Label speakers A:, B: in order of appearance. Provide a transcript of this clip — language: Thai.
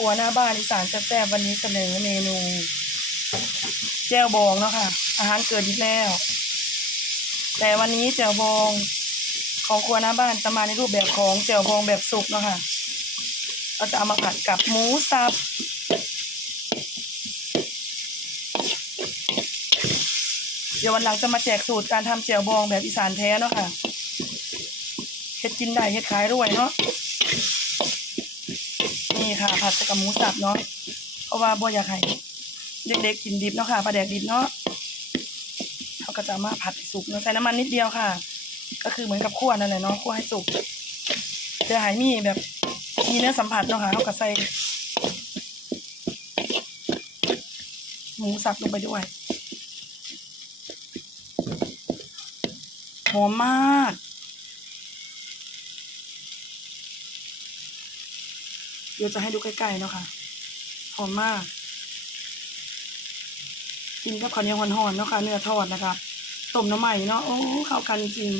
A: รัวหน้าบ้านอีสานแซ่บๆวันนี้เสนอเมนู แจ่วบองเนาะค่ะ อาหารเกิดอีกแล้ว แต่วันนี้แจ่วบองของครัวหน้าบ้านจะมาในรูปแบบของแจ่วบองแบบสุกเนาะค่ะเราจะเอามาผัดกับหมูสับเดี๋ยววันหลังจะมาแจกสูตรการทำแจ่วบองแบบอีสานแท้เนาะค่ะเฮ็ดกินได้เฮ็ดขายด้วยเนาะ นี่ค่ะ ผัดกับหมูสับเนาะเพราะว่าบ่อยากให้เด็กๆกินดิบเนาะค่ะปลาแดกดิบเนาะเขาก็จะเอามาผัดให้สุกเนาะใส่น้ำมันนิดเดียวค่ะ ก็คือเหมือนกับคั่วนั่นแหละเนาะคั่วให้สุกเพื่อให้มีแบบมีเนื้อสัมผัสเนาะค่ะเขาก็ใส่หมูสับลงไปด้วยหอมมาก ดี๋ยวจะให้ดูใกล้ๆเนาะค่ะหอมมาก กินกับข้าวเหนียวหอนๆเนาะค่ะเนื้อทอดนะคะต้มน้ำใหม่เนาะโอ้เข้ากันจริง